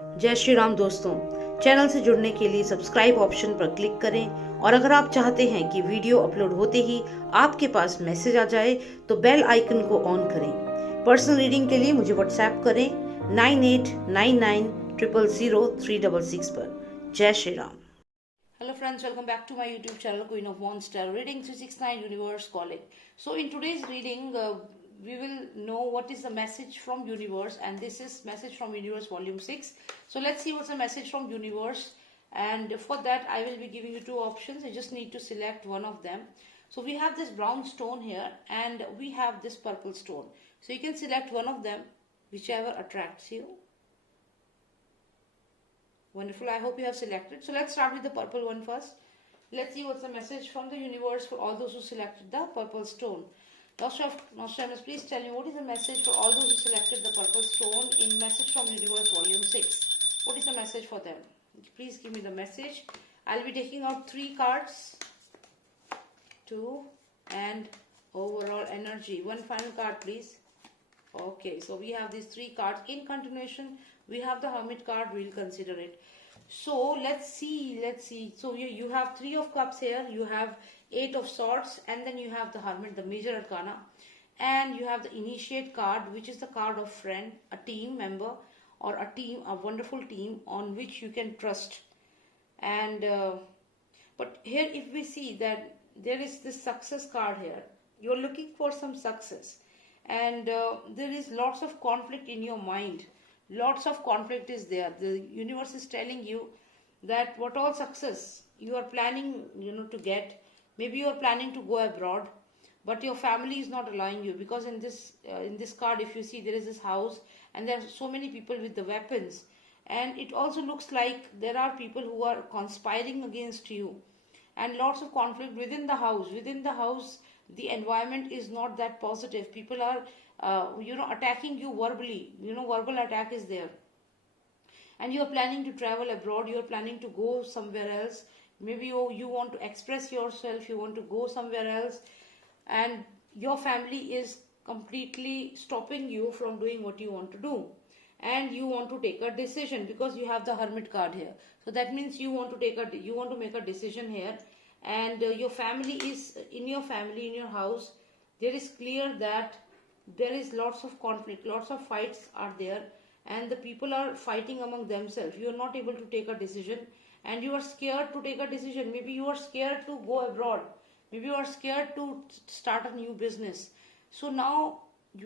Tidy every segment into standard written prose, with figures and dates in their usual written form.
जय श्री राम दोस्तों। चैनल से जुड़ने के लिए सब्सक्राइब ऑप्शन पर क्लिक करें और अगर आप चाहते हैं कि वीडियो अपलोड होते ही आपके पास मैसेज आ जाए तो बेल आइकन को ऑन करें। पर्सनल रीडिंग के लिए मुझे व्हाट्सएप करें 9899000366 पर। जय Shri Ram. Hello friends, welcome back to my YouTube channel Queen of Wands Tarot Reading 369 Universe Calling. So in today's reading, we will know what is the message from Universe, and this is message from Universe volume 6. So let's see what's the message from Universe, and for that I will be giving you two options. I just need to select one of them. So we have this brown stone here and we have this purple stone. So you can select one of them, whichever attracts you. Wonderful. I hope you have selected. So let's start with the purple one first. Let's see what's the message from the universe for all those who selected the purple stone. Nostradamus, please tell me what is the message for all those who selected the purple stone in Message from Universe Volume 6. What is the message for them? Please give me the message. I'll be taking out 3 cards. 2 and overall energy. One final card, please. Okay, so we have these 3 cards. In continuation, we have the Hermit card. We'll consider it. So let's see. So you have 3 of cups here. You have 8 of swords, and then you have the Hermit, the major arcana, and you have the Initiate card, which is the card of friend, a team member, or a team, a wonderful team on which you can trust. And but here, if we see that there is this success card here, you're looking for some success, and there is lots of conflict in your mind. Lots of conflict is there. The universe is telling you that what all success you are planning, to get. Maybe you are planning to go abroad, but your family is not allowing you, because in this card, if you see, there is this house and there are so many people with the weapons, and it also looks like there are people who are conspiring against you, and lots of conflict within the house. Within the house, the environment is not that positive. People are attacking you verbally. Verbal attack is there, and you are planning to travel abroad, you are planning to go somewhere else. Maybe you want to express yourself, you want to go somewhere else, and your family is completely stopping you from doing what you want to do, and you want to take a decision because you have the Hermit card here. So that means you want to make a decision here, and your family is in your house. There is clear that there is lots of conflict, lots of fights are there, and the people are fighting among themselves. You are not able to take a decision, and you are scared to take a decision. Maybe you are scared to go abroad, maybe you are scared to start a new business. So now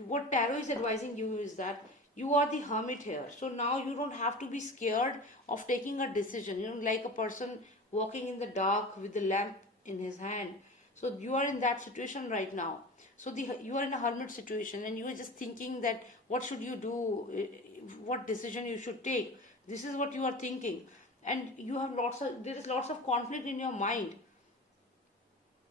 what tarot is advising you is that you are the Hermit here. So now you don't have to be scared of taking a decision, like a person walking in the dark with the lamp in his hand. So you are in that situation right now. So you are in a hermit situation, and you are just thinking that what should you do, what decision you should take. This is what you are thinking, and there is lots of conflict in your mind.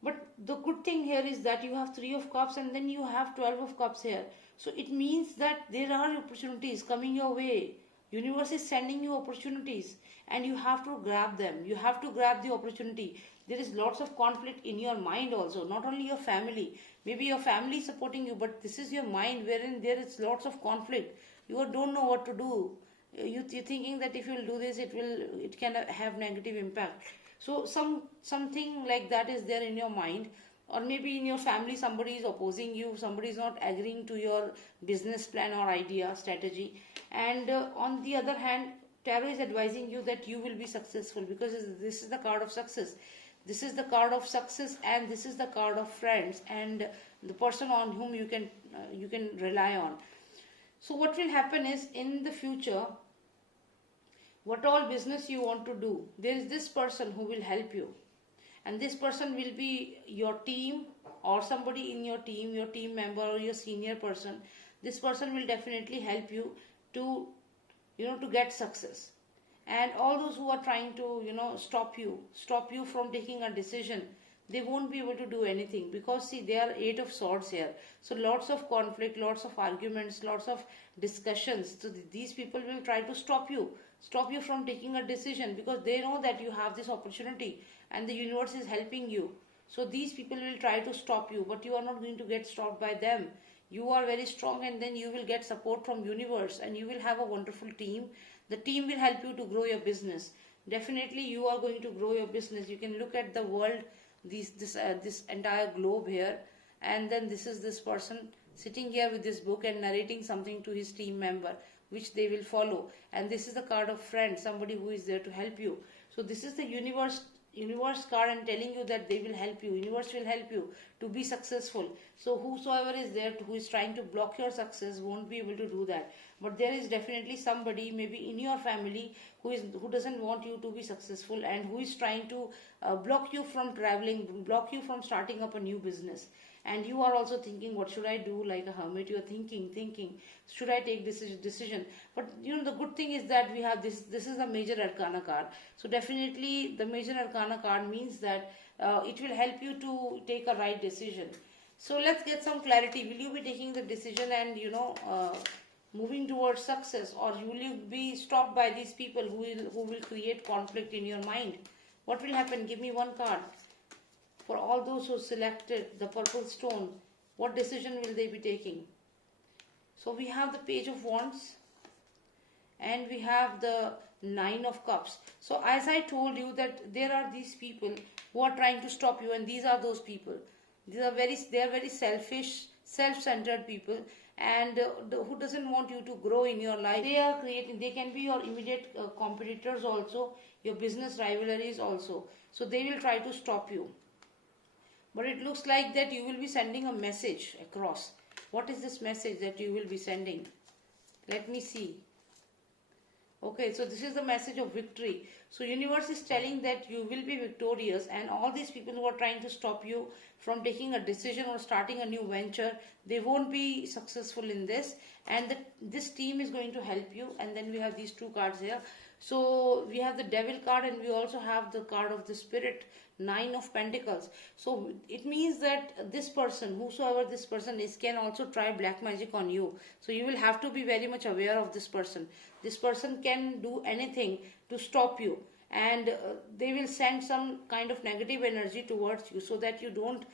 But the good thing here is that you have 3 of cups and then you have 12 of cups here. So it means that there are opportunities coming your way. Universe is sending you opportunities, and you have to grab them. You have to grab the opportunity. There is lots of conflict in your mind also, not only your family. Maybe your family is supporting you, but this is your mind wherein there is lots of conflict. You don't know what to do. You're thinking that if you will do this, it can have negative impact. So something like that is there in your mind, or maybe in your family somebody is opposing you, somebody is not agreeing to your business plan or idea, strategy. And on the other hand, tarot is advising you that you will be successful, because this is the card of success. This is the card of success, and this is the card of friends, and the person on whom you can rely on. So what will happen is, in the future, what all business you want to do, there is this person who will help you, and this person will be your team, or somebody in your team member, or your senior person. This person will definitely help you to to get success. And all those who are trying to stop you from taking a decision, they won't be able to do anything, because see, there are 8 of swords here. So lots of conflict, lots of arguments, lots of discussions. So these people will try to stop you from taking a decision, because they know that you have this opportunity and the universe is helping you. So these people will try to stop you, but you are not going to get stopped by them. You are very strong, and then you will get support from universe, and you will have a wonderful team. The team will help you to grow your business. Definitely you are going to grow your business. You can look at the world, this entire globe here, and then this is this person sitting here with this book and narrating something to his team member, which they will follow. And this is the card of friend, somebody who is there to help you. So this is the universe card, and telling you that they will help you. Universe will help you to be successful. So whosoever is there who is trying to block your success won't be able to do that. But there is definitely somebody maybe in your family who doesn't want you to be successful, and who is trying to block you from traveling, block you from starting up a new business. And you are also thinking, what should I do? Like a hermit, you are thinking, should I take this decision? But the good thing is that we have this is a major arcana card. So definitely the major arcana card means that it will help you to take a right decision. So let's get some clarity. Will you be taking the decision and moving towards success, or will you be stopped by these people who will create conflict in your mind? What will happen? Give me one card. For all those who selected the purple stone, what decision will they be taking? So we have the Page of Wands, and we have the Nine of Cups. So as I told you that there are these people who are trying to stop you, and these are those people. They are very selfish, self-centered people, and who doesn't want you to grow in your life. They can be your immediate competitors also, your business rivalries also. So they will try to stop you. But it looks like that you will be sending a message across. What is this message that you will be sending? Let me see. Okay, so this is the message of victory. So universe is telling that you will be victorious, and all these people who are trying to stop you from taking a decision or starting a new venture, they won't be successful in this, and this team is going to help you. And then we have these two cards here. So we have the Devil card, and we also have the card of the Spirit, Nine of Pentacles. So it means that this person, whosoever this person is, can also try black magic on you. So you will have to be very much aware of this person. This person can do anything to stop you, and they will send some kind of negative energy towards you, so that you don't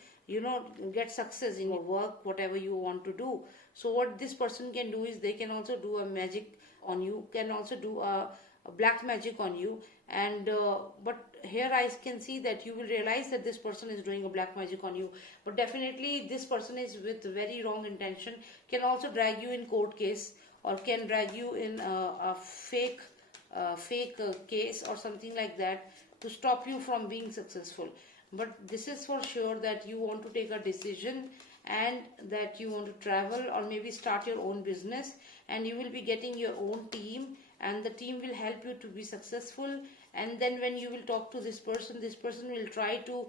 get success in your work, whatever you want to do. So what this person can do is they can also do a magic on you, can also do a black magic on you. And but here I can see that you will realize that this person is doing a black magic on you. But definitely this person is with very wrong intention, can also drag you in court case, or can drag you in a fake case or something like that, to stop you from being successful. But this is for sure that you want to take a decision, and that you want to travel, or maybe start your own business, and you will be getting your own team, and the team will help you to be successful. And then when you will talk to this person will try to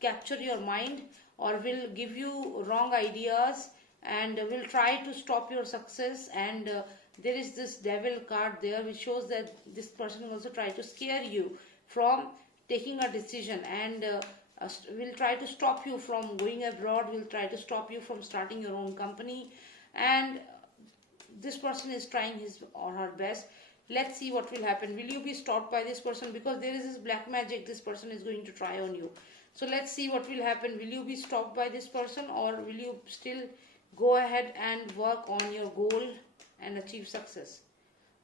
capture your mind, or will give you wrong ideas, and will try to stop your success. And there is this Devil card there, which shows that this person will also try to scare you from taking a decision, and will try to stop you from going abroad, will try to stop you from starting your own company. And this person is trying his or her best. Let's see what will happen. Will you be stopped by this person? Because there is this black magic this person is going to try on you. So let's see what will happen. Will you be stopped by this person, or will you still go ahead and work on your goal and achieve success?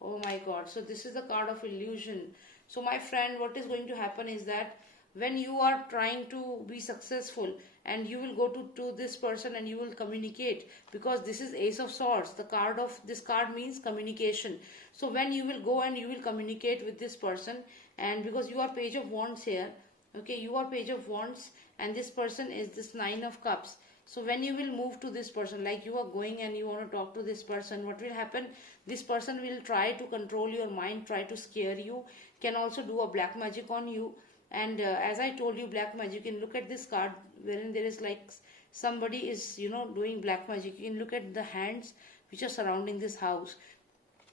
Oh my God. So this is the card of illusion. So my friend, what is going to happen is that when you are trying to be successful, and you will go to this person and you will communicate, because this is Ace of Swords. This card means communication. So when you will go and you will communicate with this person, and because you are Page of Wands here, okay, you are Page of Wands, and this person is this Nine of Cups. So when you will move to this person, like you are going and you want to talk to this person, what will happen? This person will try to control your mind, try to scare you, can also do a black magic on you. And as I told you, black magic, you can look at this card wherein there is like somebody is doing black magic. You can look at the hands which are surrounding this house.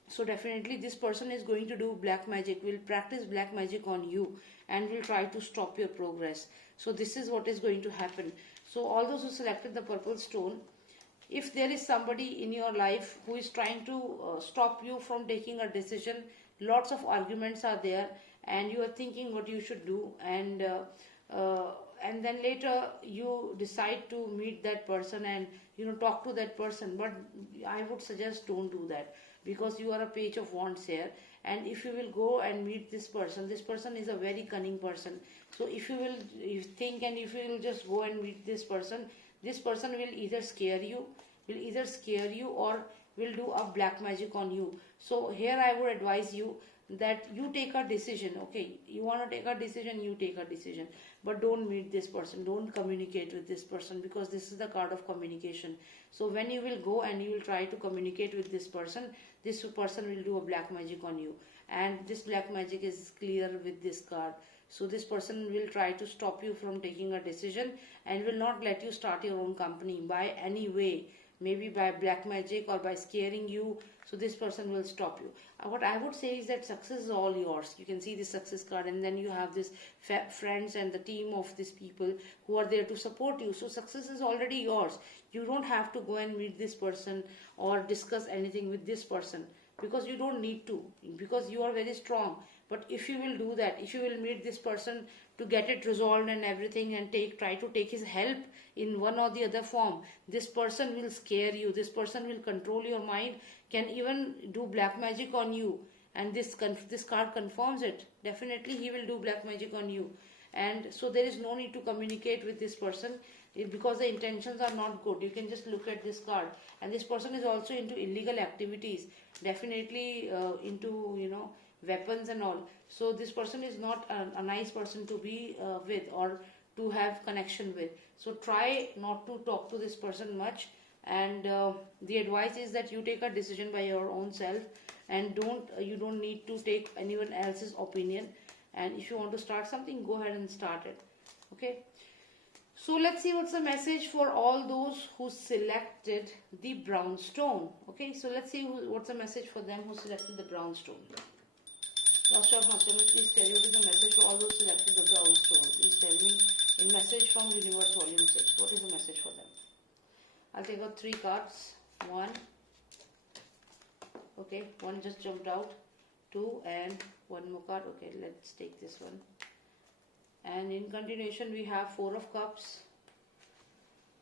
So definitely this person is going to do black magic, will practice black magic on you, and will try to stop your progress. So this is what is going to happen. So all those who selected the purple stone, if there is somebody in your life who is trying to stop you from taking a decision, lots of arguments are there, and you are thinking what you should do, and then later you decide to meet that person and talk to that person. But I would suggest don't do that. because you are a page of wands here. And if you will go and meet this person is a very cunning person. So if you will think, and if you will just go and meet this person will either scare you or will do a black magic on you. So here I would advise you that you take a decision. Okay, you want to take a decision, you take a decision, but don't meet this person, don't communicate with this person, because this is the card of communication. So when you will go and you will try to communicate with this person will do a black magic on you, and this black magic is clear with this card. So this person will try to stop you from taking a decision and will not let you start your own company by any way, maybe by black magic or by scaring you. So this person will stop you. What I would say is that success is all yours. You can see the success card, and then you have this friends and the team of these people who are there to support you. So success is already yours. You don't have to go and meet this person or discuss anything with this person, because you don't need to, because you are very strong. But if you will do that, if you will meet this person to get it resolved and everything, and try to take his help in one or the other form, this person will scare you, this person will control your mind, can even do black magic on you. And this card confirms it. Definitely he will do black magic on you. And so there is no need to communicate with this person, because the intentions are not good. You can just look at this card. And this person is also into illegal activities, definitely into weapons and all. So this person is not a nice person to be with or to have connection with. So try not to talk to this person much. And the advice is that you take a decision by your own self, and you don't need to take anyone else's opinion. And if you want to start something, go ahead and start it. Okay, so let's see what's the message for all those who selected the brown stone. Okay, so let's see what's the message for them who selected the brown stone. Master of Master, please tell you what is the message for all those selected the brown stone. Please tell me in Message from Universe Volume 6. What is the message for them? I'll take out 3 cards. 1. Okay, 1 just jumped out. 2 and 1 more card. Okay, let's take this one. And in continuation we have 4 of Cups.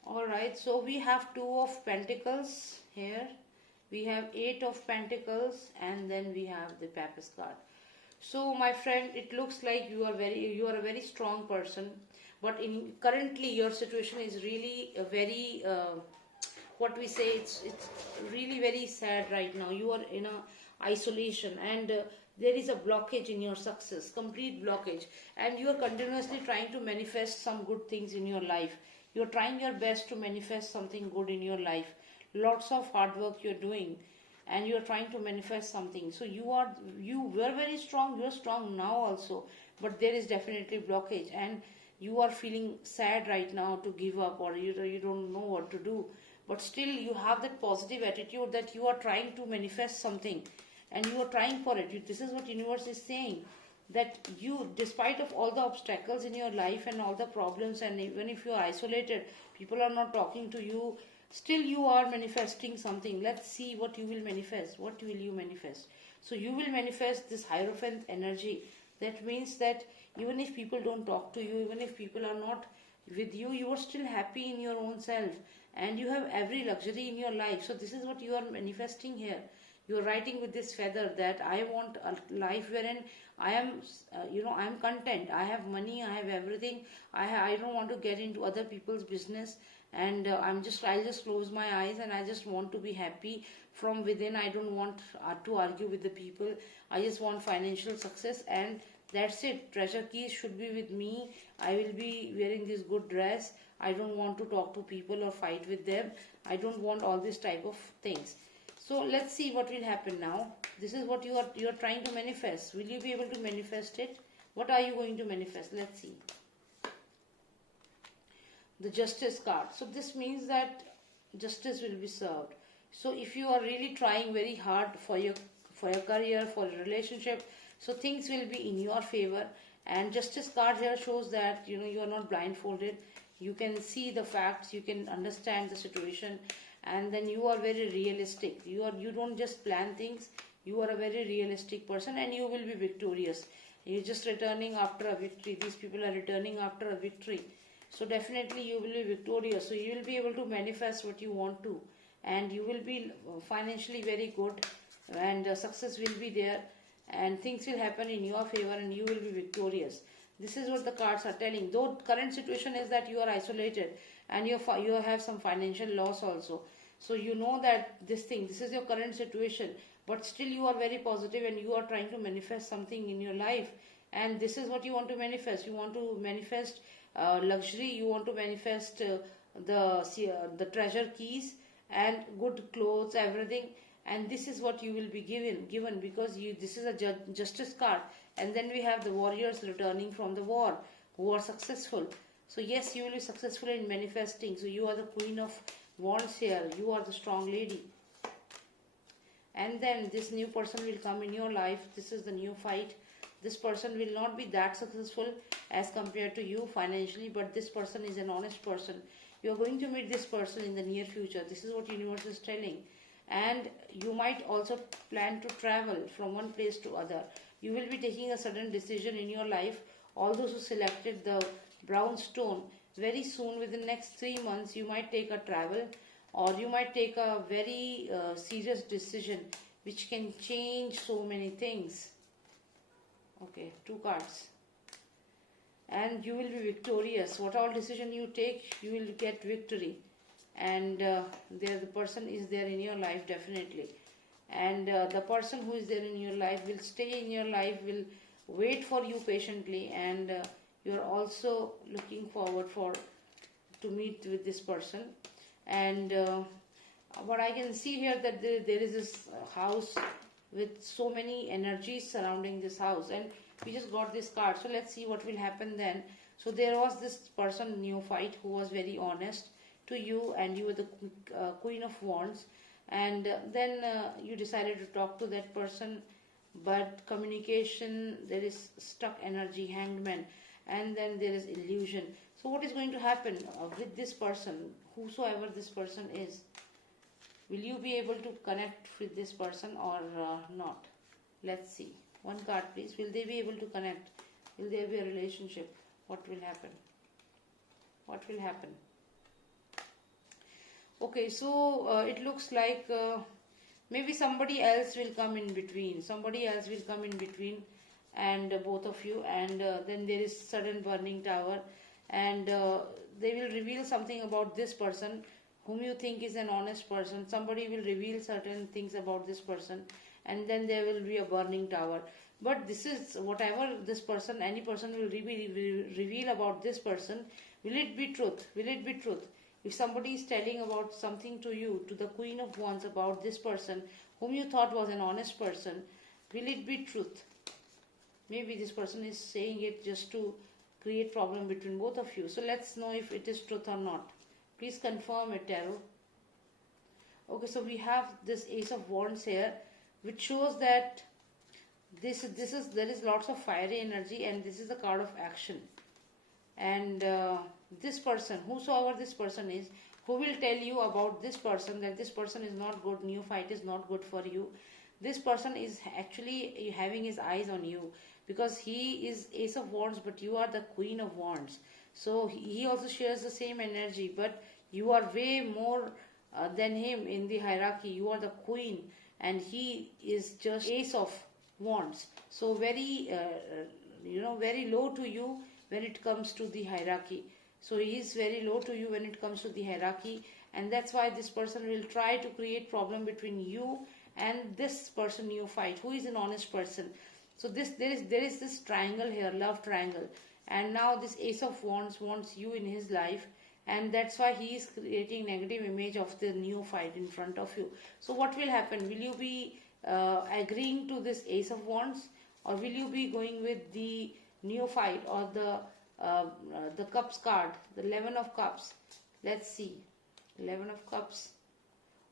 Alright, so we have 2 of Pentacles here. We have 8 of Pentacles, and then we have the Papist card. So my friend, it looks like you are a very strong person, but currently your situation is really a very what we say, it's really very sad right now. You are in a isolation, and there is a blockage in your success, complete blockage, and you are continuously trying to manifest some good things in your life. You are trying your best to manifest something good in your life. Lots of hard work you're doing, and you're trying to manifest something. So you were very strong, you're strong now also, but there is definitely blockage, and you are feeling sad right now to give up, or you don't know what to do. But still you have that positive attitude that you are trying to manifest something, and you are trying for it. This is what universe is saying, that you, despite of all the obstacles in your life and all the problems, and even if you are isolated, people are not talking to you, still you are manifesting something. Let's see what you will manifest. What will you manifest? So you will manifest this Hierophant energy. That means that even if people don't talk to you, even if people are not with you, you are still happy in your own self, and you have every luxury in your life. So this is what you are manifesting here. You are writing with this feather that I want a life wherein I am, I am content. I have money. I have everything. I don't want to get into other people's business, and I'll just close my eyes, and I just want to be happy from within. I don't want to argue with the people. I just want financial success, and that's it. Treasure keys should be with me. I will be wearing this good dress. I don't want to talk to people or fight with them. I don't want all this type of things. So let's see what will happen now. This is what you are trying to manifest. Will you be able to manifest it? What are you going to manifest? Let's see. The Justice card. So this means that justice will be served. So if you are really trying very hard for your career, for a relationship, so things will be in your favor. And Justice card here shows that you are not blindfolded. You can see the facts, you can understand the situation, and then you are very realistic. You don't just plan things. You are a very realistic person, and you will be victorious. You're just returning after a victory. These people are returning after a victory. So definitely you will be victorious. So you will be able to manifest what you want to, and you will be financially very good. and success will be there, and things will happen in your favor and you will be victorious. This is what the cards are telling. Though current situation is that you are isolated and you have some financial loss also. So you know that this is your current situation, but still you are very positive and you are trying to manifest something in your life. And this is what you want to manifest. You want to manifest luxury. You want to manifest the treasure keys and good clothes, everything. And this is what you will be given because this is a justice card. And then we have the warriors returning from the war who are successful. So yes, you will be successful in manifesting. So you are the Queen of Wands here. You are the strong lady. And then this new person will come in your life. This is the new fight. This person will not be that successful as compared to you financially, but this person is an honest person. You are going to meet this person in the near future. This is what universe is telling. And you might also plan to travel from one place to other. You will be taking a sudden decision in your life. All those who selected the brown stone, very soon within next 3 months you might take a travel, or you might take a very serious decision which can change so many things. Okay, 2 cards. And you will be victorious. What all decision you take, you will get victory. And the person is there in your life definitely. And the person who is there in your life will stay in your life, will wait for you patiently, and you are also looking forward to meet with this person. And what I can see here, that there is this house with so many energies surrounding this house, and we just got this card. So let's see what will happen then. So there was this person, neophyte, who was very honest to you, and you were the Queen of Wands. And then you decided to talk to that person, but communication, there is stuck energy, hangman, and then there is illusion. So what is going to happen with this person, whosoever this person is? Will you be able to connect with this person or not? Let's see. 1 card please. Will they be able to connect? Will there be a relationship? What will happen? What will happen? Okay, so it looks like maybe somebody else will come in between. Somebody else will come in between and both of you, and then there is sudden burning tower, and they will reveal something about this person whom you think is an honest person. Somebody will reveal certain things about this person, and then there will be a burning tower. But this is whatever this person, any person will reveal about this person. Will it be truth? Will it be truth? If somebody is telling about something to you, to the Queen of Wands, about this person whom you thought was an honest person, will it be truth? Maybe this person is saying it just to create problem between both of you. So let's know if it is truth or not. Please confirm it, Tarot. Okay, so we have this Ace of Wands here, which shows that there is lots of fiery energy, and this is the card of action. And this person, whosoever this person is, who will tell you about this person, that this person is not good, neophyte is not good for you. This person is actually having his eyes on you, because he is Ace of Wands, but you are the Queen of Wands. So he also shares the same energy, but you are way more than him in the hierarchy. You are the Queen, and he is just Ace of Wands. So very, very low to you when it comes to the hierarchy. So he is very low to you when it comes to the hierarchy, and that's why this person will try to create problem between you and this person you fight, who is an honest person. So there is this triangle here, love triangle, and now this Ace of Wands wants you in his life, and that's why he is creating negative image of the neophyte in front of you. So what will happen? Will you be agreeing to this Ace of Wands, or will you be going with the neophyte, or the Cups card, the 11 of Cups? Let's see. 11 of Cups.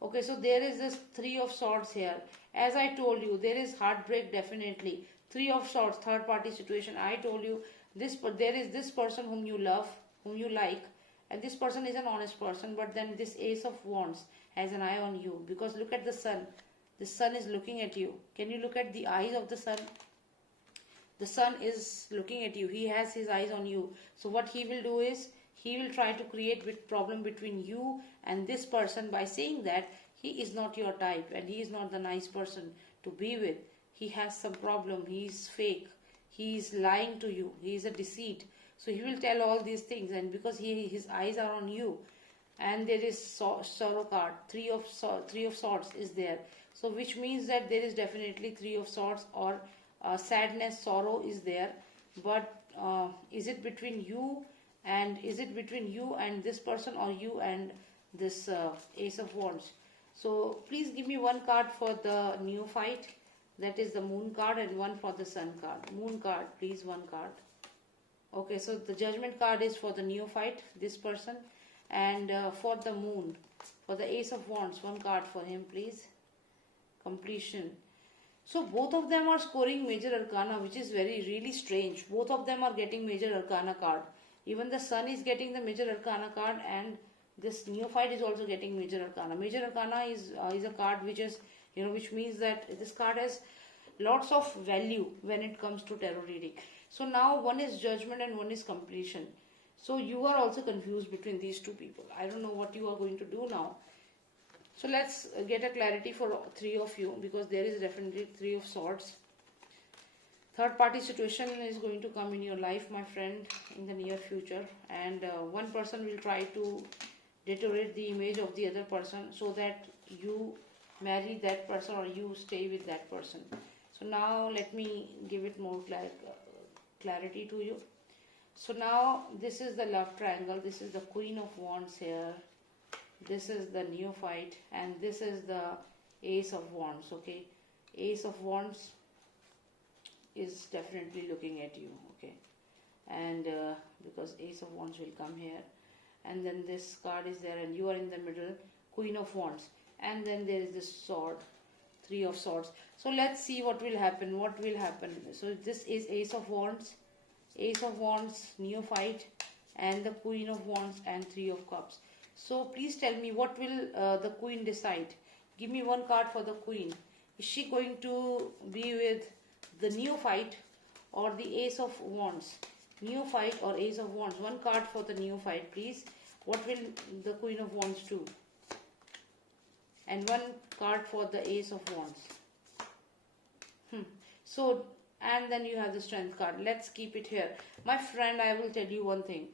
Okay, so there is this 3 of Swords here. As I told you, there is heartbreak definitely. 3 of Swords, third party situation. I told you there is this person whom you love, whom you like, and this person is an honest person, but then this Ace of Wands has an eye on you, because look at the sun. The sun is looking at you. Can you look at the eyes of the sun? The sun is looking at you. He has his eyes on you. So what he will do is, he will try to create problem between you and this person by saying that he is not your type and he is not the nice person to be with. He has some problem, he is fake, he is lying to you, he is a deceit. So he will tell all these things, and because his eyes are on you, and there is sorrow card, three of swords is there. So which means that there is definitely three of swords, or sadness, sorrow is there. But is it between you and this person, or you and this ace of wands? So please give me one card for the neophyte, that is the moon card, and one for the sun card. Moon card, please, one card. Okay, so the judgment card is for the neophyte, this person, and for the moon, for the ace of wands, one card for him, please. Completion. So both of them are scoring major arcana, which is really strange. Both of them are getting major arcana card. Even the sun is getting the major arcana card, and this neophyte is also getting major arcana. Major arcana is a card which is, which means that this card has lots of value when it comes to tarot reading. So now one is judgment and one is completion. So you are also confused between these two people. I don't know what you are going to do now. So let's get a clarity for three of you, because there is definitely three of swords. Third party situation is going to come in your life, my friend, in the near future, and one person will try to deteriorate the image of the other person so that you marry that person or you stay with that person. So now let me give it more clarity to you. So now this is the love triangle, this is the Queen of Wands here, this is the neophyte, and this is the Ace of Wands. Okay, Ace of Wands is definitely looking at you. Okay, and because Ace of Wands will come here, and then this card is there, and you are in the middle, Queen of Wands, and then there is this sword, Three of Swords. So let's see what will happen. So this is Ace of Wands, neophyte, and the Queen of Wands, and Three of Cups. So please tell me, what will the Queen decide? Give me one card for the Queen. Is she going to be with the neophyte or the Ace of Wands? Neophyte or Ace of Wands? One card for the neophyte, please. What will the Queen of Wands do? And one card for the Ace of Wands. So, and then you have the Strength card. Let's keep it here. My friend, I will tell you one thing.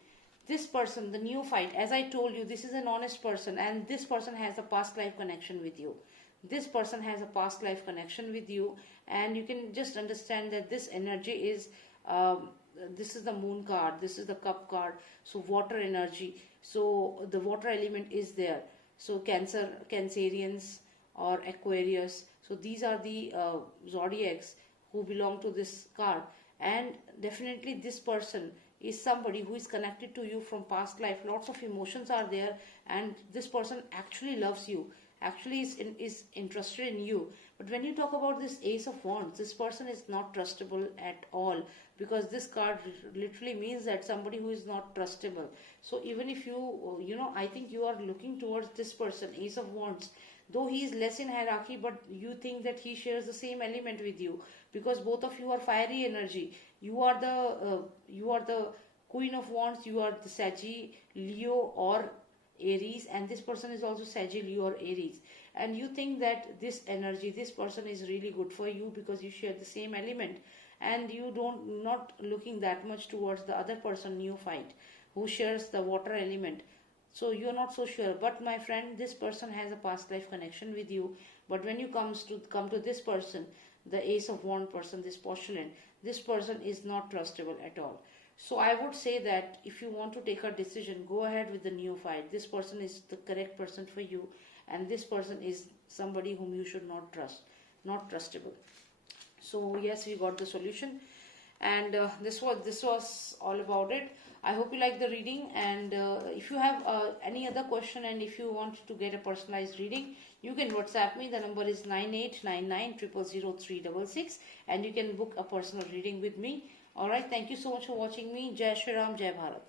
This person, the neophyte, as I told you, this is an honest person, and this person has a past life connection with you. This person has a past life connection with you, and you can just understand that this energy is, this is the Moon card, this is the Cup card, so water energy. So the water element is there. So Cancerians or Aquarius. So these are the zodiacs who belong to this card, and definitely this person is somebody who is connected to you from past life. Lots of emotions are there, and this person actually loves you, actually is interested in you. But when you talk about this Ace of Wands, this person is not trustable at all, because this card literally means that somebody who is not trustable. So even if I think you are looking towards this person, Ace of Wands, though he is less in hierarchy, but you think that he shares the same element with you, because both of you are fiery energy. You are the Queen of Wands, you are the Saggy, Leo or Aries, and this person is also Saggy, Leo or Aries. And you think that this energy, this person is really good for you because you share the same element, and you not looking that much towards the other person, neophyte, who shares the water element. So you're not so sure. But my friend, this person has a past life connection with you. But when you come to this person, the Ace of Wands person, this postulant, this person is not trustable at all. So I would say that if you want to take a decision, go ahead with the neophyte. This person is the correct person for you, and this person is somebody whom you should not trust, not trustable. So yes, we got the solution, and this was all about it. I hope you like the reading, and if you have any other question, and if you want to get a personalized reading, you can WhatsApp me. The number is 9899000366, and you can book a personal reading with me. Alright, thank you so much for watching me. Jai Shri Ram, Jai Bharat.